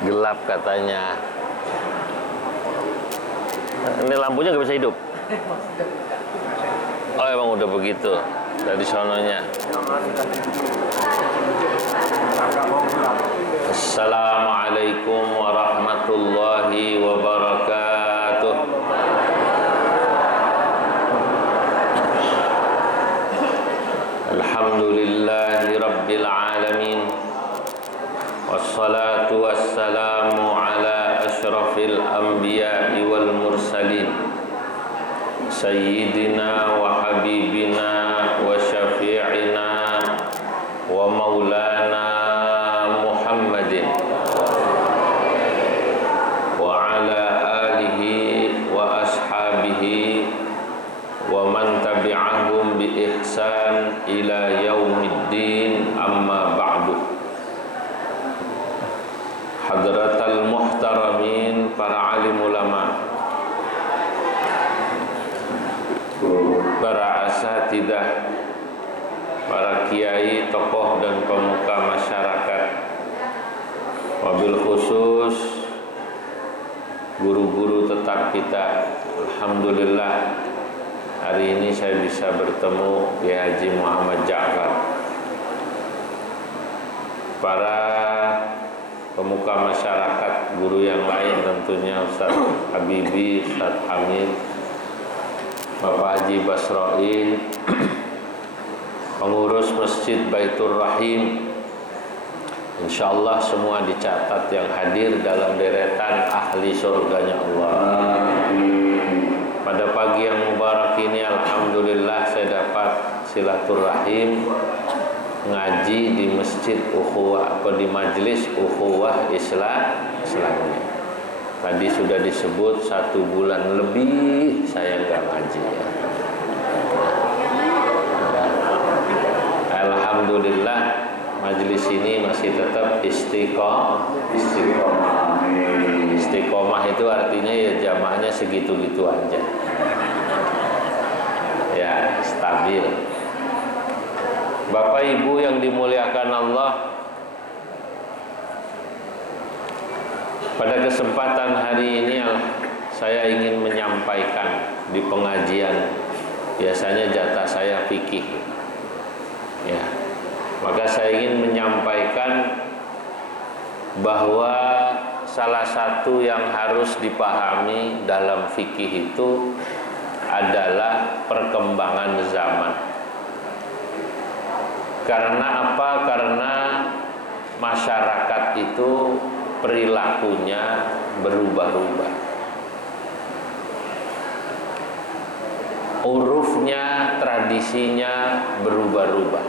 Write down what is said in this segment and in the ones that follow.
Gelap katanya. Ini lampunya nggak bisa hidup. Oh emang udah begitu dari sononya. Assalamualaikum warahmatullahi wabarakatuh. Alhamdulillahi rabbil alamin. Wassalatu wassalamu ala asyrafil anbiya'i wal mursalin Sayyidina wa habibina wa syafi'ina wa maulana Muhammadin wa ala alihi wa ashabihi wa man tabi'ahum bi ihsan ila yaumiddin, amma ba'du. Hadratal muhtaramin, para alim ulama, para asatidah, para kiai, tokoh dan pemuka masyarakat, wabil khusus guru-guru tetap kita. Alhamdulillah hari ini saya bisa bertemu Kiai Haji Muhammad Ja'far. Para pemuka masyarakat, guru yang lain tentunya Ustaz Habibi, Ustaz Hamid, Bapak Haji Basroin, pengurus Masjid Baitur Rahim, insyaallah semua dicatat yang hadir dalam deretan ahli surganya Allah. Pada pagi yang mubarak ini alhamdulillah saya dapat silaturahim ngaji di masjid ukhuwah atau di majelis ukhuwah Islamiyah. Tadi sudah disebut 1 bulan lebih saya nggak ngaji ya. Alhamdulillah majelis ini masih tetap istiqomah. Istiqomah itu artinya ya jamaahnya segitu-gitu aja. Ya, stabil. Bapak Ibu yang dimuliakan Allah, pada kesempatan hari ini saya ingin menyampaikan di pengajian, biasanya jatah saya fikih ya, maka saya ingin menyampaikan bahwa salah satu yang harus dipahami dalam fikih itu adalah perkembangan zaman. Karena apa? Karena masyarakat itu perilakunya berubah-ubah, urufnya, tradisinya berubah-ubah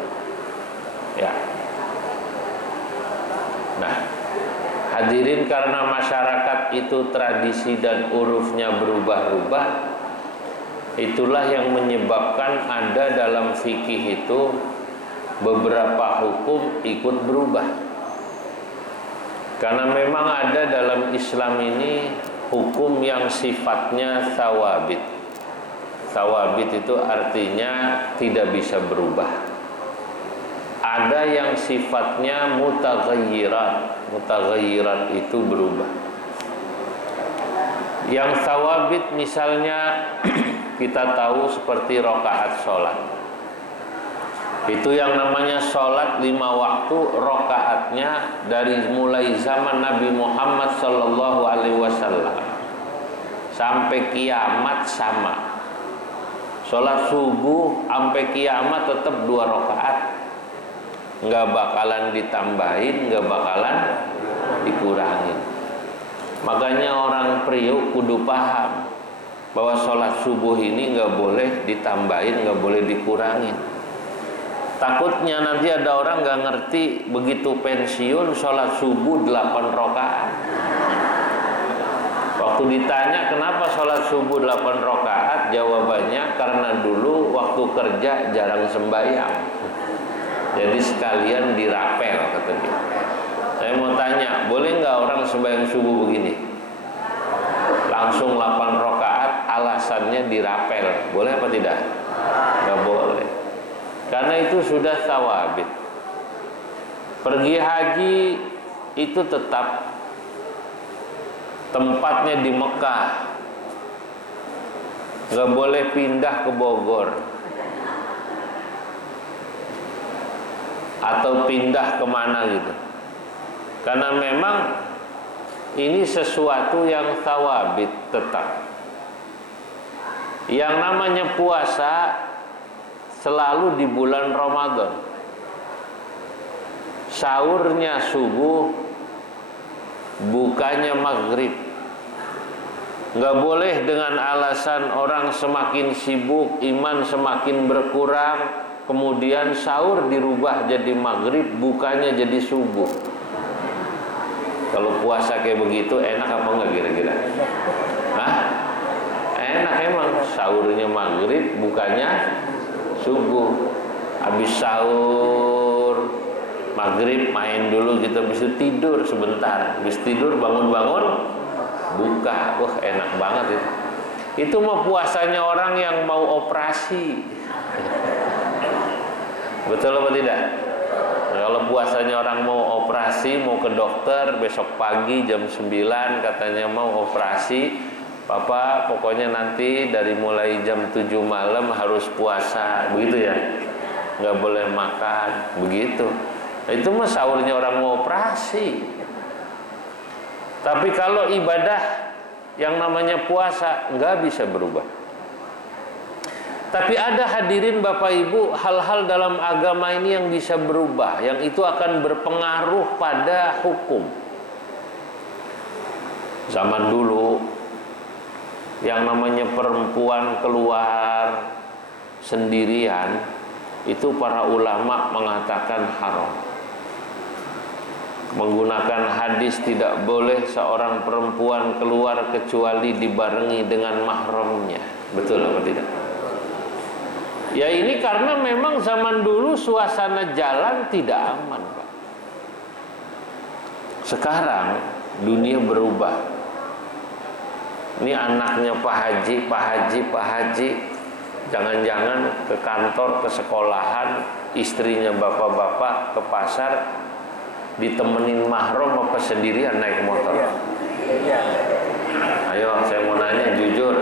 ya. Nah, hadirin, karena masyarakat itu tradisi dan urufnya berubah-ubah, itulah yang menyebabkan ada dalam fikih itu beberapa hukum ikut berubah. Karena memang ada dalam Islam ini hukum yang sifatnya thawabit. Thawabit itu artinya tidak bisa berubah. Ada yang sifatnya mutaghayyirat. Mutaghayyirat itu berubah. Yang thawabit misalnya kita tahu seperti rakaat sholat. Itu yang namanya sholat 5 waktu, rokaatnya dari mulai zaman Nabi Muhammad SAW sampai kiamat sama. Sholat subuh sampai kiamat tetap 2 rokaat, nggak bakalan ditambahin, nggak bakalan dikurangin. Makanya orang Priok kudu paham bahwa sholat subuh ini nggak boleh ditambahin, nggak boleh dikurangin. Takutnya nanti ada orang nggak ngerti, begitu pensiun sholat subuh 8 rakaat. Waktu ditanya kenapa sholat subuh 8 rakaat, jawabannya karena dulu waktu kerja jarang sembahyang, jadi sekalian dirapel, kata dia. Saya mau tanya, boleh nggak orang sembahyang subuh begini? Langsung 8 rakaat, alasannya dirapel, boleh apa tidak? Nggak boleh. Karena itu sudah thawabit. Pergi haji itu tetap tempatnya di Mekah, nggak boleh pindah ke Bogor atau pindah kemana gitu, karena memang ini sesuatu yang thawabit tetap. Yang namanya puasa selalu di bulan Ramadan, sahurnya subuh, bukanya maghrib. Nggak boleh dengan alasan orang semakin sibuk, iman semakin berkurang, kemudian sahur dirubah jadi maghrib, bukanya jadi subuh. Kalau puasa kayak begitu enak apa enggak kira-kira? Hah? Enak emang, sahurnya maghrib, bukanya subuh. Habis sahur maghrib main dulu, kita bisa tidur sebentar, habis tidur bangun-bangun buka. Wah, enak banget itu. Itu mah puasanya orang yang mau operasi. Betul apa tidak? Kalau puasanya orang mau operasi, mau ke dokter besok pagi jam 9 katanya mau operasi, Papa pokoknya nanti dari mulai jam 7 malam harus puasa, begitu ya, nggak boleh makan, begitu. Nah, itu mah sahurnya orang mau operasi. Tapi kalau ibadah yang namanya puasa nggak bisa berubah. Tapi ada hadirin Bapak Ibu, hal-hal dalam agama ini yang bisa berubah, yang itu akan berpengaruh pada hukum. Zaman dulu yang namanya perempuan keluar sendirian, itu para ulama mengatakan haram. Menggunakan hadis tidak boleh seorang perempuan keluar kecuali dibarengi dengan mahramnya. Betul apa tidak? Ya ini karena memang zaman dulu suasana jalan tidak aman, Pak. Sekarang dunia berubah. Ini anaknya Pak Haji, jangan-jangan ke kantor, ke sekolahan, istrinya bapak-bapak ke pasar, ditemenin mahram apa sendirian naik motor? Ayo, saya mau nanya jujur.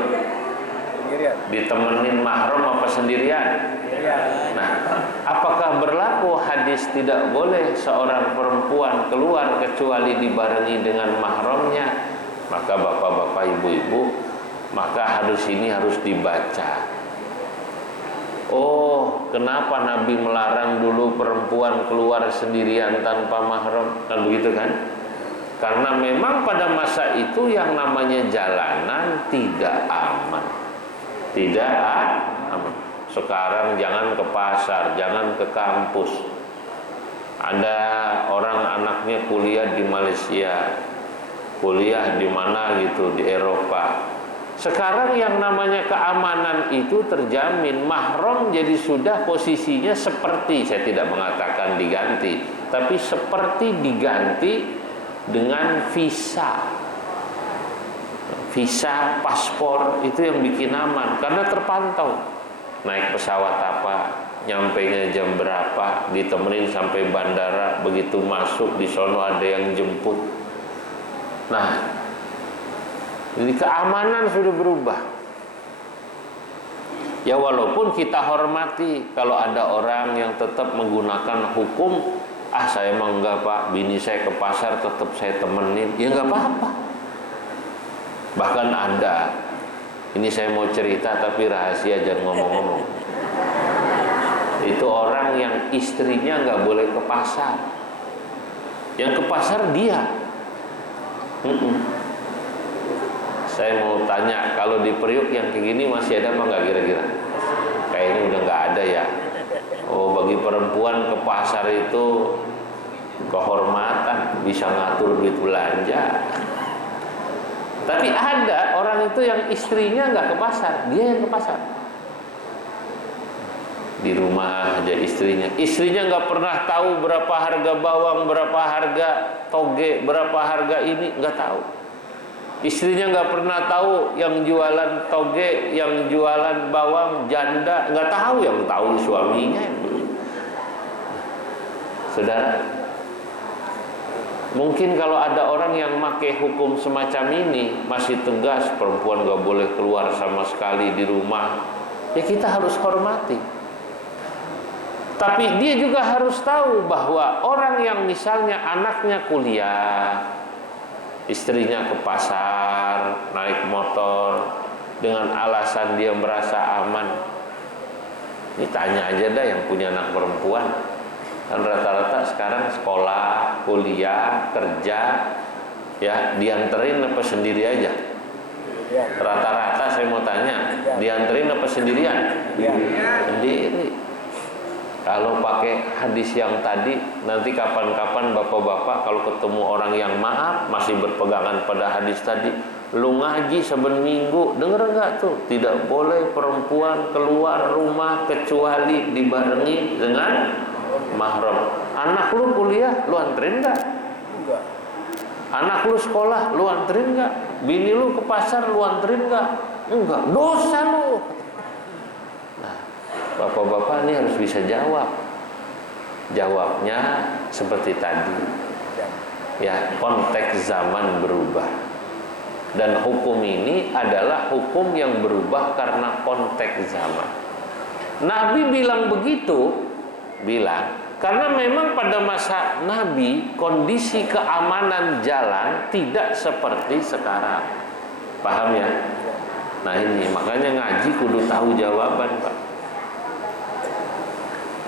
Ditemenin mahram apa sendirian? Nah, apakah berlaku hadis tidak boleh seorang perempuan keluar kecuali dibarengi dengan mahramnya? Maka bapak-bapak, ibu-ibu, maka hadis ini harus dibaca. Oh, kenapa Nabi melarang dulu perempuan keluar sendirian tanpa mahram? Kan begitu kan? Karena memang pada masa itu yang namanya jalanan tidak aman. Tidak aman. Sekarang jangan ke pasar, jangan ke kampus. Ada orang anaknya kuliah di Malaysia, kuliah di mana gitu, di Eropa. Sekarang yang namanya keamanan itu terjamin. Mahram jadi sudah posisinya seperti, saya tidak mengatakan diganti, tapi seperti diganti dengan visa. Visa, paspor itu yang bikin aman karena terpantau. Naik pesawat apa, nyampainya jam berapa, ditemenin sampai bandara, begitu masuk di sono ada yang jemput. Nah, jadi keamanan sudah berubah. Ya walaupun kita hormati kalau ada orang yang tetap menggunakan hukum, saya emang enggak Pak, bini saya ke pasar tetap saya temenin, ya enggak apa-apa. Bahkan ada, ini saya mau cerita tapi rahasia, jangan ngomong-ngomong. Itu orang yang istrinya nggak boleh ke pasar, yang ke pasar dia. Saya mau tanya, kalau di Priuk yang kayak gini masih ada apa nggak kira-kira? Kayaknya udah nggak ada ya. Oh, bagi perempuan ke pasar itu kehormatan, bisa ngatur duit belanja. Tapi ada orang itu yang istrinya nggak ke pasar, dia yang ke pasar. Di rumah aja istrinya nggak pernah tahu berapa harga bawang, berapa harga toge, berapa harga ini, nggak tahu. Istrinya nggak pernah tahu yang jualan toge, yang jualan bawang janda, nggak tahu, yang tahu suaminya. Saudara, Mungkin kalau ada orang yang pakai hukum semacam ini masih tegas, perempuan gak boleh keluar sama sekali di rumah, ya kita harus hormati. Tapi dia juga harus tahu bahwa orang yang misalnya anaknya kuliah, istrinya ke pasar, naik motor dengan alasan dia merasa aman. Ini tanya aja dah yang punya anak perempuan. Kan rata-rata sekarang sekolah, kuliah, kerja, ya dianterin apa sendiri aja? Rata-rata saya mau tanya, dianterin apa sendirian? Sendiri. Kalau pakai hadis yang tadi, nanti kapan-kapan bapak-bapak kalau ketemu orang yang maaf masih berpegangan pada hadis tadi, lu ngaji saben minggu, denger enggak tuh? Tidak boleh perempuan keluar rumah kecuali dibarengi dengan mahram. Anak lu kuliah, lu anterin enggak? Enggak. Anak lu sekolah, lu anterin enggak? Bini lu ke pasar, lu anterin enggak? Enggak. Dosa lu. Nah, bapak-bapak ini harus bisa jawab. Jawabnya seperti tadi. Ya, konteks zaman berubah. Dan hukum ini adalah hukum yang berubah karena konteks zaman. Nabi bilang begitu, karena memang pada masa Nabi kondisi keamanan jalan tidak seperti sekarang. Paham ya? Nah ini makanya ngaji kudu tahu jawaban, Pak.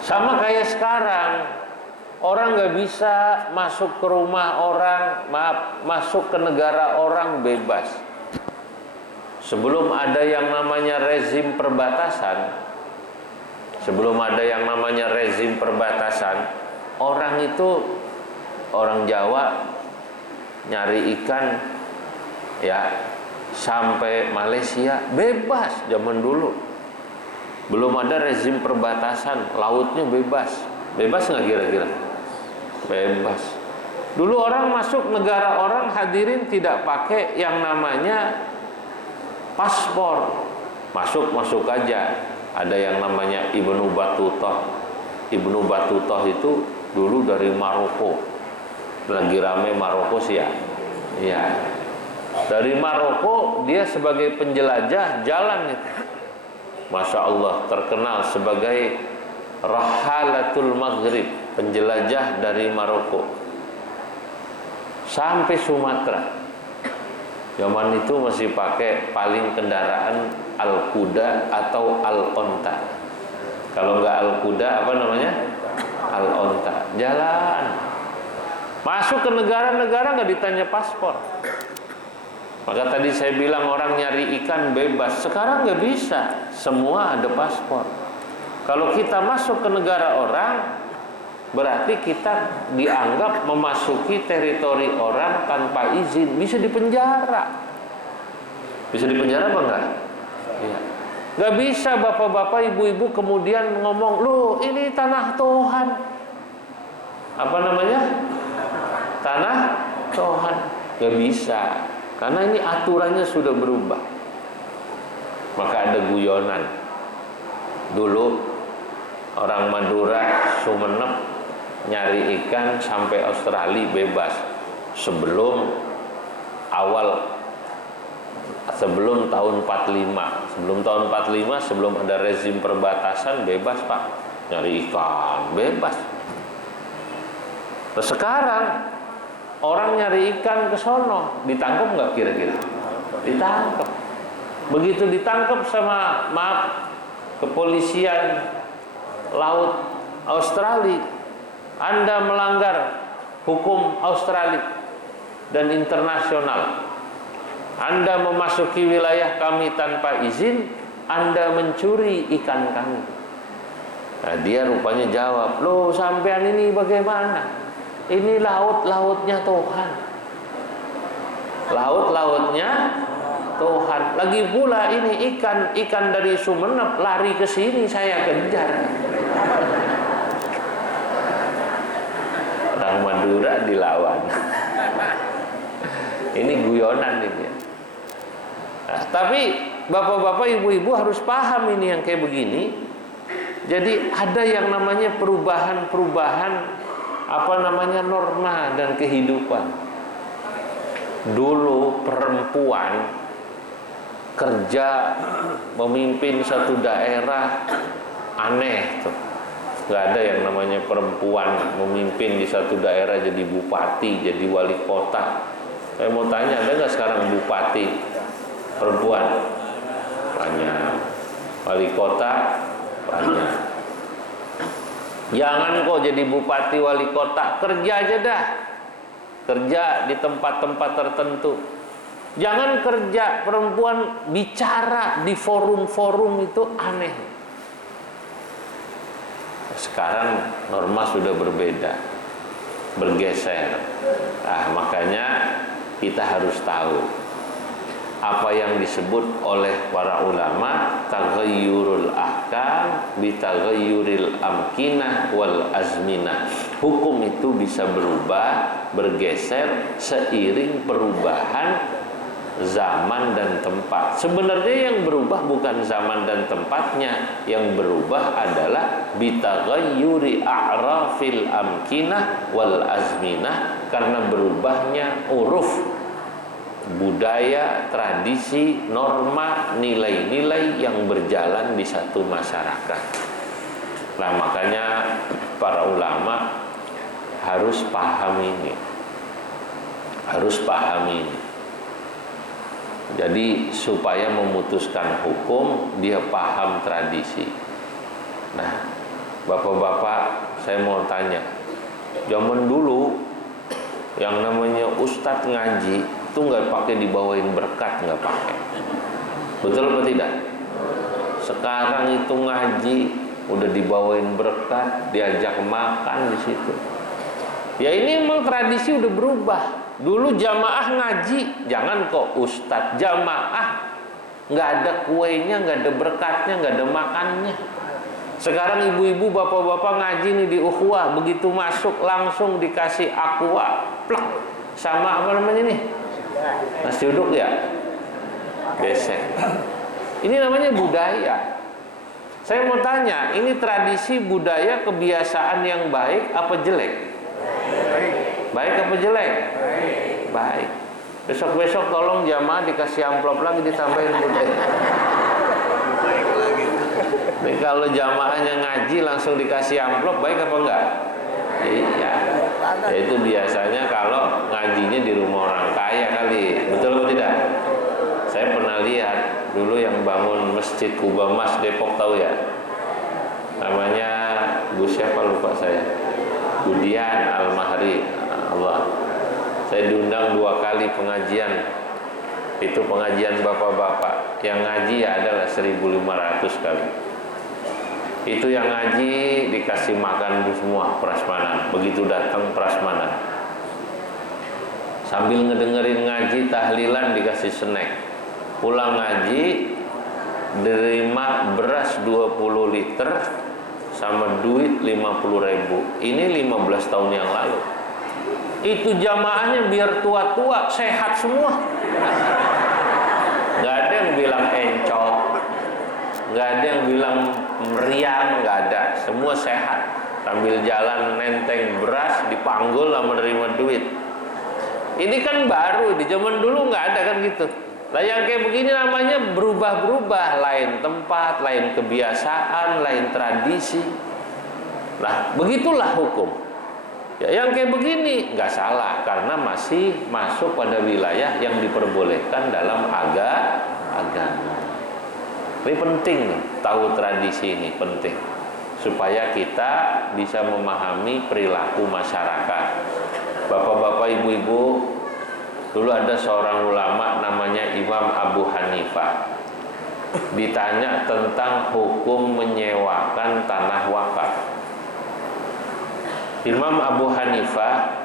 Sama kayak sekarang, orang nggak bisa masuk ke rumah orang, masuk ke negara orang bebas. Sebelum ada yang namanya rezim perbatasan, orang itu, orang Jawa nyari ikan ya sampai Malaysia bebas zaman dulu. Belum ada rezim perbatasan, lautnya bebas. Bebas nggak kira-kira? Bebas. Dulu orang masuk negara orang, hadirin, tidak pakai yang namanya paspor. Masuk aja. Ada yang namanya Ibnu Battuta. Ibnu Battuta itu dulu dari Maroko. Lagi rame Maroko sih ya. Iya. Dari Maroko dia sebagai penjelajah jalan itu. Masya Allah, terkenal sebagai Rahalatul Maghrib, penjelajah dari Maroko sampai Sumatera. Zaman itu masih pakai paling kendaraan al-kuda atau al-onta. Kalau nggak al-kuda apa namanya? Al-onta. Jalan. Masuk ke negara-negara nggak ditanya paspor. Maka tadi saya bilang orang nyari ikan bebas. Sekarang nggak bisa. Semua ada paspor. Kalau kita masuk ke negara orang, berarti kita dianggap memasuki teritori orang tanpa izin, bisa dipenjara. Bisa dipenjara apa enggak? Iya. Enggak bisa bapak-bapak, ibu-ibu kemudian ngomong, "Loh, ini tanah Tuhan." Apa namanya? Tanah Tuhan. Enggak bisa. Karena ini aturannya sudah berubah. Maka ada guyonan. Dulu orang Madura, Sumenep nyari ikan sampai Australia bebas sebelum tahun 45. Sebelum tahun 45, sebelum ada rezim perbatasan, bebas Pak, nyari ikan bebas. Terus sekarang orang nyari ikan ke sono, ditangkap nggak kira-kira? Ditangkap. Begitu ditangkap sama kepolisian laut Australia, Anda melanggar hukum Australia dan internasional. Anda memasuki wilayah kami tanpa izin, Anda mencuri ikan kami. Nah, dia rupanya jawab, "Loh, sampean ini bagaimana? Ini laut-lautnya Tuhan. Laut-lautnya Tuhan. Lagi pula ini ikan dari Sumenep lari ke sini, saya kejar." Orang Madura dilawan. Ini guyonan ini. Nah, tapi bapak-bapak, ibu-ibu harus paham ini yang kayak begini. Jadi ada yang namanya perubahan-perubahan norma dan kehidupan. Dulu perempuan kerja memimpin satu daerah aneh tuh. Nggak ada yang namanya perempuan memimpin di satu daerah jadi bupati, jadi wali kota. Saya mau tanya, ada nggak sekarang bupati perempuan? Banyak. Wali kota? Banyak. Jangan kok jadi bupati wali kota, kerja aja dah. Kerja di tempat-tempat tertentu. Jangan kerja perempuan bicara di forum-forum, itu aneh. Sekarang norma sudah berbeda, bergeser. Makanya kita harus tahu apa yang disebut oleh para ulama taghayyurul ahkam bitaghayyuril amkinah wal azminah. Hukum itu bisa berubah, bergeser seiring perubahan zaman dan tempat. Sebenarnya yang berubah bukan zaman dan tempatnya, yang berubah adalah bitaghayyuri a'rafil amkinah wal azminah, karena berubahnya uruf, budaya, tradisi, norma, nilai-nilai yang berjalan di satu masyarakat. Nah, makanya para ulama harus paham ini. Harus paham ini. Jadi supaya memutuskan hukum, dia paham tradisi. Nah, bapak-bapak, saya mau tanya, zaman dulu yang namanya ustadz ngaji itu nggak pakai dibawain berkat, nggak pakai. Betul apa tidak? Sekarang itu ngaji udah dibawain berkat, diajak makan di situ. Ya ini emang tradisi udah berubah. Dulu jamaah ngaji, jangan kok ustadz, jamaah nggak ada kuenya, nggak ada berkatnya, nggak ada makannya. Sekarang ibu-ibu, bapak-bapak ngaji nih di ukhuwah, begitu masuk langsung dikasih aqua, plek, sama apa namanya nih? Nasi uduk ya? Besek. Ini namanya budaya. Saya mau tanya, ini tradisi, budaya, kebiasaan yang baik apa jelek? Baik apa jelek? Baik. Besok-besok tolong jamaah dikasih amplop lagi, ditambahin budaya. Nih kalau jamaahnya ngaji langsung dikasih amplop, baik apa enggak? Iya. Ya itu biasanya kalau ngajinya di rumah orang kaya kali. Betul atau tidak? Saya pernah lihat dulu yang bangun Masjid Kuba Mas Depok, tahu ya? Namanya Bu siapa lupa saya. Budian Al-Mahri. Allah. Saya diundang 2 kali pengajian. Itu pengajian bapak-bapak. Yang ngaji ya adalah 1.500 kali. Itu yang ngaji dikasih makan semua prasmanan. Begitu datang prasmanan, sambil ngedengerin ngaji tahlilan dikasih snack. Pulang ngaji terima beras 20 liter sama duit 50.000. Ini 15 tahun yang lalu. Itu jamaahnya biar tua-tua sehat semua. Gak ada yang bilang encok, gak ada yang bilang meriang, nggak ada, semua sehat. Sambil jalan nenteng beras, dipanggul sama menerima duit. Ini kan baru, di zaman dulu nggak ada kan gitu. Nah yang kayak begini namanya berubah-berubah, lain tempat, lain kebiasaan, lain tradisi. Nah begitulah hukum. Ya, yang kayak begini nggak salah karena masih masuk pada wilayah yang diperbolehkan dalam agama. Ini penting nih, tahu tradisi ini penting supaya kita bisa memahami perilaku masyarakat. Bapak-bapak, ibu-ibu, dulu ada seorang ulama namanya Imam Abu Hanifah. Ditanya tentang hukum menyewakan tanah wakaf. Imam Abu Hanifah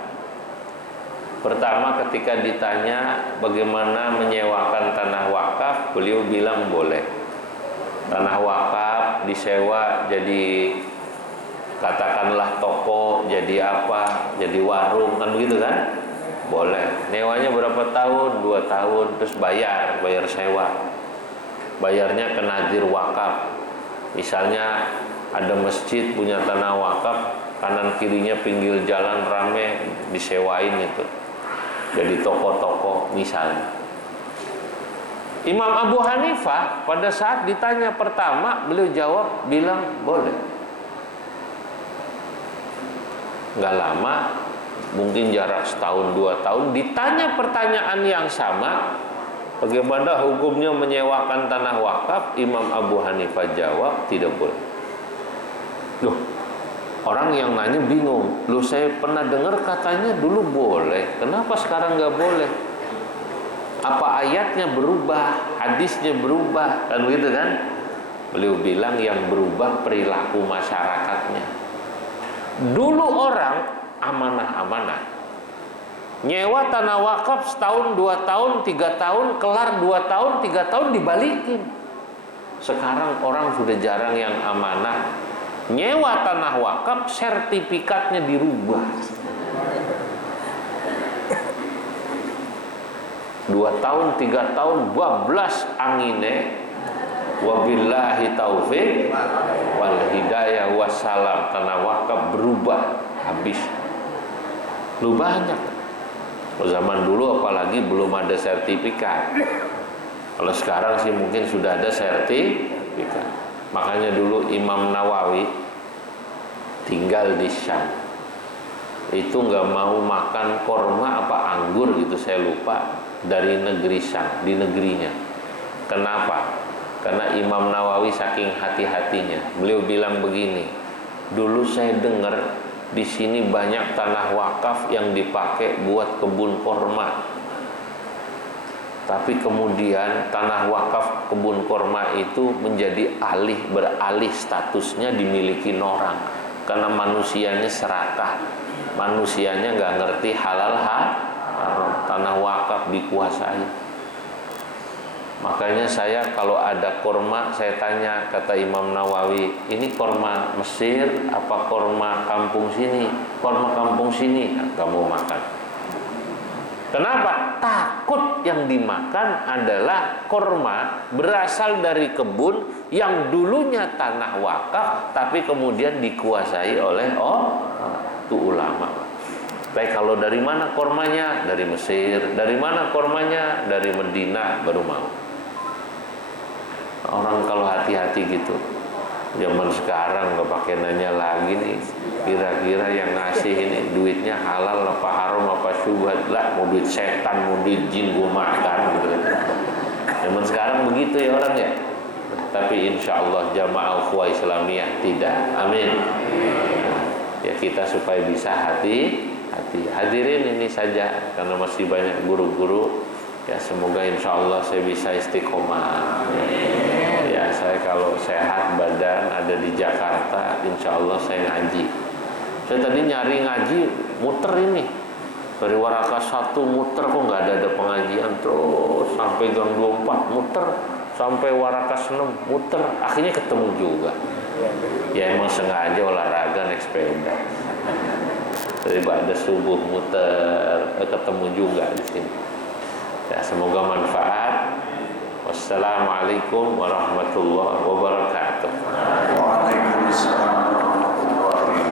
pertama ketika ditanya bagaimana menyewakan tanah wakaf, beliau bilang boleh. Tanah wakaf disewa jadi katakanlah toko, jadi apa, jadi warung, kan begitu kan? Boleh. Newanya berapa tahun? 2 tahun, terus bayar sewa. Bayarnya ke nazir wakaf. Misalnya ada masjid punya tanah wakaf kanan kirinya pinggir jalan rame disewain itu, jadi toko-toko misalnya. Imam Abu Hanifah pada saat ditanya pertama, beliau jawab bilang boleh. Nggak lama, mungkin jarak setahun 2 tahun, ditanya pertanyaan yang sama, bagaimana hukumnya menyewakan tanah wakaf? Imam Abu Hanifah jawab tidak boleh. Loh, orang yang nanya bingung. Loh, saya pernah dengar katanya dulu boleh, kenapa sekarang nggak boleh? Apa ayatnya berubah, hadisnya berubah, kan begitu kan? Beliau bilang yang berubah perilaku masyarakatnya. Dulu orang amanah-amanah, nyewa tanah wakaf setahun, 2 tahun, 3 tahun, kelar 2 tahun, 3 tahun dibalikin. Sekarang orang sudah jarang yang amanah. Nyewa tanah wakaf, sertifikatnya dirubah. 2 tahun, 3 tahun, bablas angine. Wabillahi taufik wal hidayah wassalam. Tanah wakaf berubah, habis. Lu banyak. Zaman dulu apalagi belum ada sertifikat. Kalau sekarang sih mungkin sudah ada sertifikat. Makanya dulu Imam Nawawi tinggal di Syam, itu nggak mau makan korma apa anggur gitu, saya lupa, dari negeri Syam, di negerinya. Kenapa? Karena Imam Nawawi saking hati-hatinya, beliau bilang begini, dulu saya dengar di sini banyak tanah wakaf yang dipakai buat kebun korma, tapi kemudian tanah wakaf kebun korma itu menjadi beralih statusnya dimiliki orang, karena manusianya serakah, manusianya nggak ngerti halal haram, tanah wakaf dikuasai. Makanya saya kalau ada korma, saya tanya, kata Imam Nawawi, ini korma Mesir apa korma kampung sini? Korma kampung sini, nah, kamu makan. Kenapa? Takut yang dimakan adalah korma berasal dari kebun yang dulunya tanah wakaf, tapi kemudian dikuasai oleh itu ulama. Baik, kalau dari mana kormanya? Dari Mesir. Dari mana kormanya? Dari Madinah, baru mau. Orang kalau hati-hati gitu. Zaman sekarang nggak pakai nanya lagi nih, kira-kira yang ngasih ini duitnya halal apa haram apa syubhat, lah mau duit setan, mau duit jin gua makan gitu. Zaman sekarang begitu ya orang ya. Tapi insya Allah jamaah ukhuwah Islamiyah tidak. Amin. Ya kita supaya bisa hati-hati. Hadirin ini saja karena masih banyak guru-guru. Ya semoga insya Allah saya bisa istiqomah. Ya saya kalau sehat badan ada di Jakarta, insya Allah saya ngaji. Saya tadi nyari ngaji, muter ini dari Warakas 1 muter, kok nggak ada pengajian, terus sampai Gang 24 muter, sampai Warakas 6 muter, akhirnya ketemu juga. Ya emang sengaja olahraga naik sepeda. Daripada subuh muter, ketemu juga di sini. Ya, semoga manfaat. Wassalamualaikum warahmatullahi wabarakatuh. Waalaikumsalam.